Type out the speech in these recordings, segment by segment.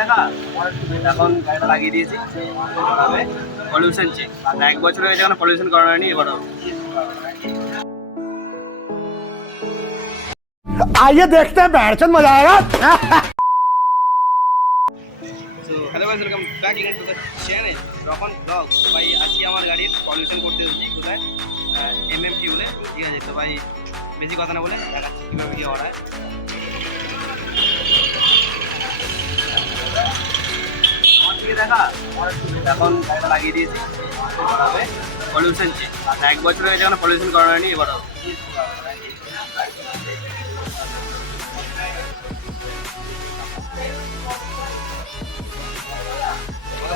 দেখা এখন গাড়িটা লাগিয়ে দিয়েছি পলিউশন চেক। 1 বছর হয়েছে এখন পলিউশন করা হয়নি। এবার आइए देखते हैं बैठचंद मजा आएगा। So hello guys, welcome back again to the channel Rokon blog. ভাই আজকে আমার গাড়ির পলিউশন করতে এসেছি কোথায়, এমএম ফিউলে। ঠিক আছে, তো ভাই বেশি কথা না বলে দেখাচ্ছি কীভাবে কী করা হয়। আমার দিকে দেখা এখন গাড়িটা লাগিয়ে দিয়েছি পলিউশন চেক। 1 বছর হয়েছে এখন পলিউশন করা হয়নি। এবার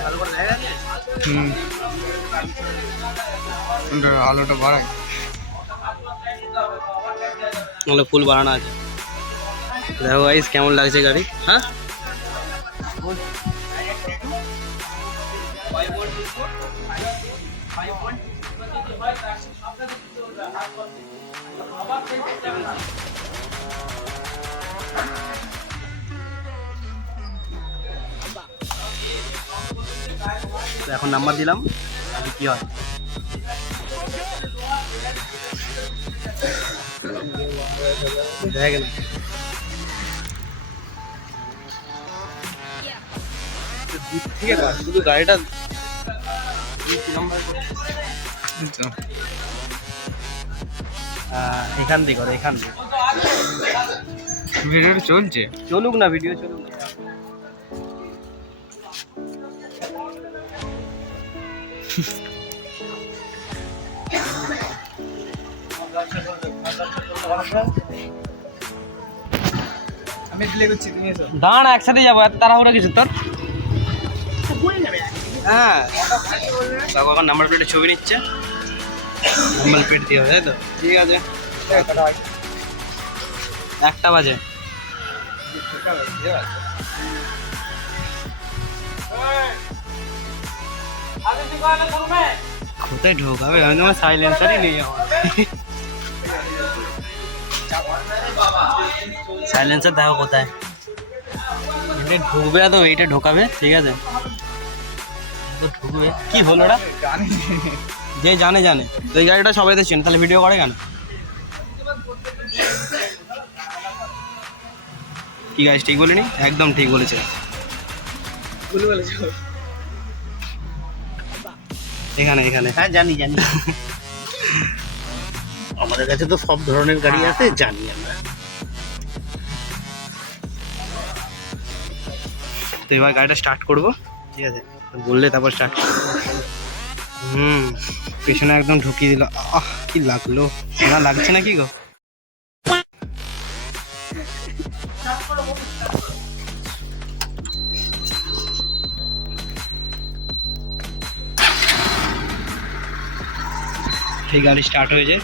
ভালো করে দেখা যাচ্ছে। আলোটা বাড়াই, আলো ফুল বানানো আছে। দেখো গাইস কেমন লাগছে গাড়ি। হ্যাঁ তো এখন নাম্বার দিলাম, কি হয় দেখা গেল। ঠিক আছে, শুধু গাড়িটা এখান থেকে করো, এখান থেকে ভিডিও চলছে। চলুক না, ভিডিও চলুক না। আমি প্লে করছি, তুমি এসো। দাঁড়া, একসাথে যাবো, এত তাড়াহুড়া কিছু তোর। হ্যাঁ দেখো এখন নাম্বার প্লেটে ছবি নিচ্ছে, নাম্বার প্লেট দিয়ে হবে, তাই তো? ঠিক আছে, 1টা বাজে। কোথায় ঢোকাবে? আমি তোমার সাইলেন্সারই নেই আমার। সাইলেন্সার দেখো কোথায়, এটা ঢুকবে তো এইটা ঢোকাবে। ঠিক আছে, তো ঢুকবে। কি হলো ওটা? যে জানে জানে, তো এই গাড়িটা সবাই তো চেনে, তাহলে ভিডিও করে কেন? কি গাইস, ঠিক বলিনি? একদম ঠিক বলেছে। এখানে এখানে হ্যাঁ জানি জানি, আমাদের কাছে তো সব ধরনের গাড়ি আছে, জানি আমরা। তো এবার গাড়িটা স্টার্ট করবো। ঠিক আছে, বললে তারপর স্টার্ট করবো। পেছনে একদম ঢুকিয়ে দিল। আহ কি লাগলো, না লাগছে না কি গো? এই গাড়ি স্টার্ট হয়েছে।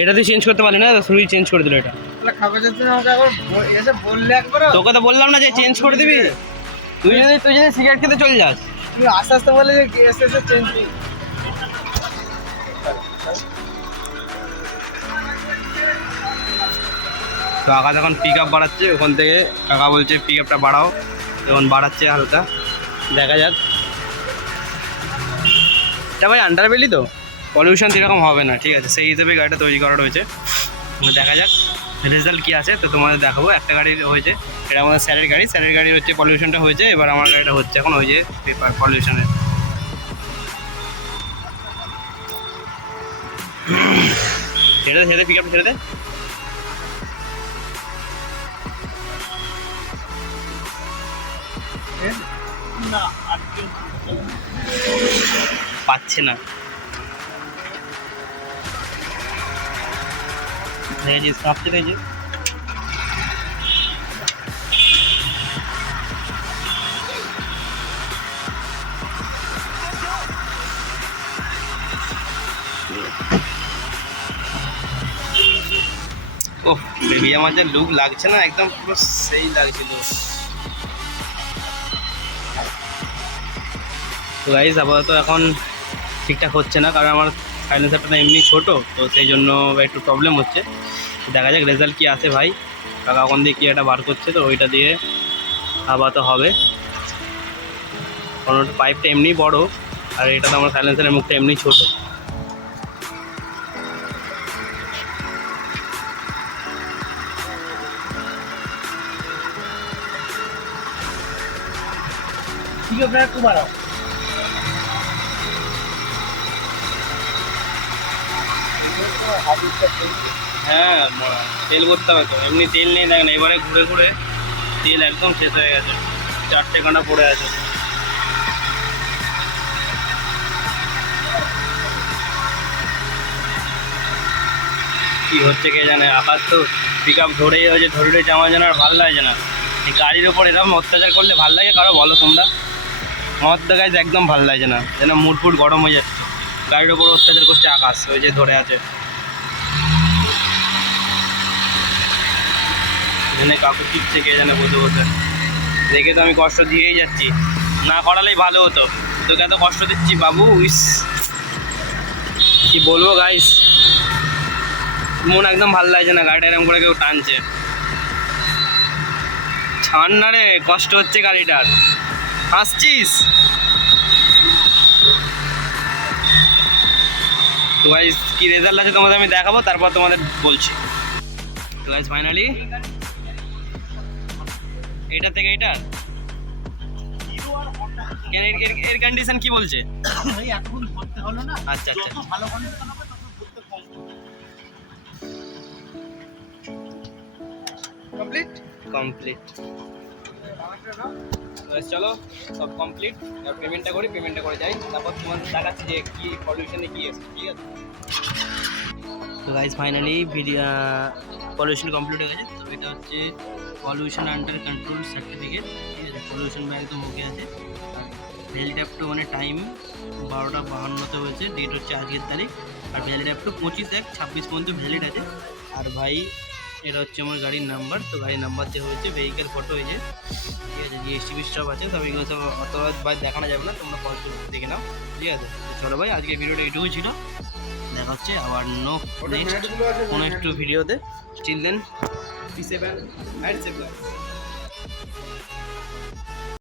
এটা তুই চেঞ্জ করতে পারলি না, শুরুই চেঞ্জ করে দিল এটা। খাবার যাচ্ছে না, আমাকে একবার এসে বললে একবার। তোকে তো বললাম না যে চেঞ্জ করে দিবি। তুই যদি সিগারেট খেতে চলে যাস। তুই আস্তে আস্তে বলে যে এসে এসে চেঞ্জ। তো আকাশ এখন পিক আপ বাড়াচ্ছে, ওখান থেকে কাকা বলছে পিক আপটা বাড়াও, এখন বাড়াচ্ছে হালকা, দেখা যাক। এটা ভাই আন্ডার বেলি তো পলিউশন সেরকম হবে না। ঠিক আছে, সেই হিসেবে গাড়িটা তৈরি করা রয়েছে। দেখা যাক রেজাল্ট কী আছে, তো তোমাদের দেখাবো। একটা গাড়ি হয়েছে, এটা আমাদের স্যারের গাড়ি, স্যারের গাড়ি হচ্ছে পলিউশনটা হয়েছে, এবার আমার গাড়িটা হচ্ছে এখন ওই যে পেপার পলিউশনের। ছেড়ে দে পিক আপটা ছেড়ে দে। পাচ্ছে না, দেখেছিস কাঁপছে, দেখেছিস? ও বেবি আমার যা লুক লাগছে না, একদম পুরো সেই লাগছিল। তো গাইস আপাতত এখন ঠিকঠাক হচ্ছে না, কারণ আমার সাইলেন্সারটা না এমনি ছোটো, তো সেই জন্য একটু প্রবলেম হচ্ছে। তো দেখা যাক রেজাল্ট কী আসে ভাই। কাকা ওখান দিয়ে কী একটা বার করছে, তো ওইটা দিয়ে আপাতত হবে। কারণ পাইপটা এমনি বড়, আর এটা তো আমার সাইলেন্সারের মুখটা এমনি ছোটো। ঠিক আছে একটু বাড়াও। হ্যাঁ, তেল করতে হবে তো, এমনি তেল নেই দেখ না। এবারে ঘুরে ঘুরে তেল একদম শেষ হয়ে গেছে, 4টে কাঁটা পড়ে আছে। কি হচ্ছে কে জানে। আকাশ তো পিক আপ ধরেই হয়েছে, ধরে যাওয়া যেন আর ভালো লাগছে না। এই গাড়ির ওপর এরকম অত্যাচার করলে ভালো লাগে কারো বলো তোমরা? আমার তো গাইজ একদম ভালো লাগছে না, যেন মুড ফুড গরম হয়ে যাচ্ছে। গাড়ির ওপর অত্যাচার করছে আকাশ, ওই যে ধরে আছে। এখানে কাকু টিপছে কে জানে বসে বসে। দেখে তো আমি কষ্ট দিয়েই যাচ্ছি, না করালেই ভালো হতো। তোকে এত কষ্ট দিচ্ছি বাবু, ইস কি বলবো গাইস, মন একদম ভালো লাগছে না। গাড়িটা এরকম করে কেউ টানছে, ছাড় না রে, কষ্ট হচ্ছে গাড়িটার। হাসছিস? তো গাইস কি রেজাল্ট আছে তোমাদের আমি দেখাবো, তারপর তোমাদের বলছি। তো গাইস ফাইনালি এটা থেকে এটা কেন এর কন্ডিশন কি বলছে? আচ্ছা আচ্ছা, কমপ্লিট। কমপ্লিট। চলো সব কমপ্লিট, পেমেন্টটা করি, পেমেন্টটা করে যাই, তারপর তোমাদের দেখাচ্ছি যে কি পলিউশনে কি এসেছে, ঠিক আছে? তো গাইজ ফাইনালি পলিউশন কমপ্লিট হয়ে গেছে। তো এটা হচ্ছে পলিউশন আন্ডার কন্ট্রোল সার্টিফিকেট, ঠিক আছে? পলিউশন বা একদম ওকে আছে। আর ভ্যালিড আপ টু মানে টাইম 12:52 হয়েছে, ডেট হচ্ছে আজকের তারিখ। আর ভ্যালিড আপ টু 25/1/26 পর্যন্ত ভ্যালিড আছে। আর ভাই এটা হচ্ছে আমার গাড়ির নাম্বার, তো গাড়ির নাম্বার যে হয়েছে, ভেহিকেল ফটো হয়েছে, ঠিক আছে? জিএসটিভি সব আছে, তবে এগুলো সব অত ভাই দেখানো যাবে না, তোমরা কল দেখে নাও, ঠিক আছে? তো চলো ভাই, আজকে ভিডিওটা এইটুকুই ছিল। দেখা হচ্ছে আবার নেক্সট কোনো একটু ভিডিওতে। Chill then, peace a band and save.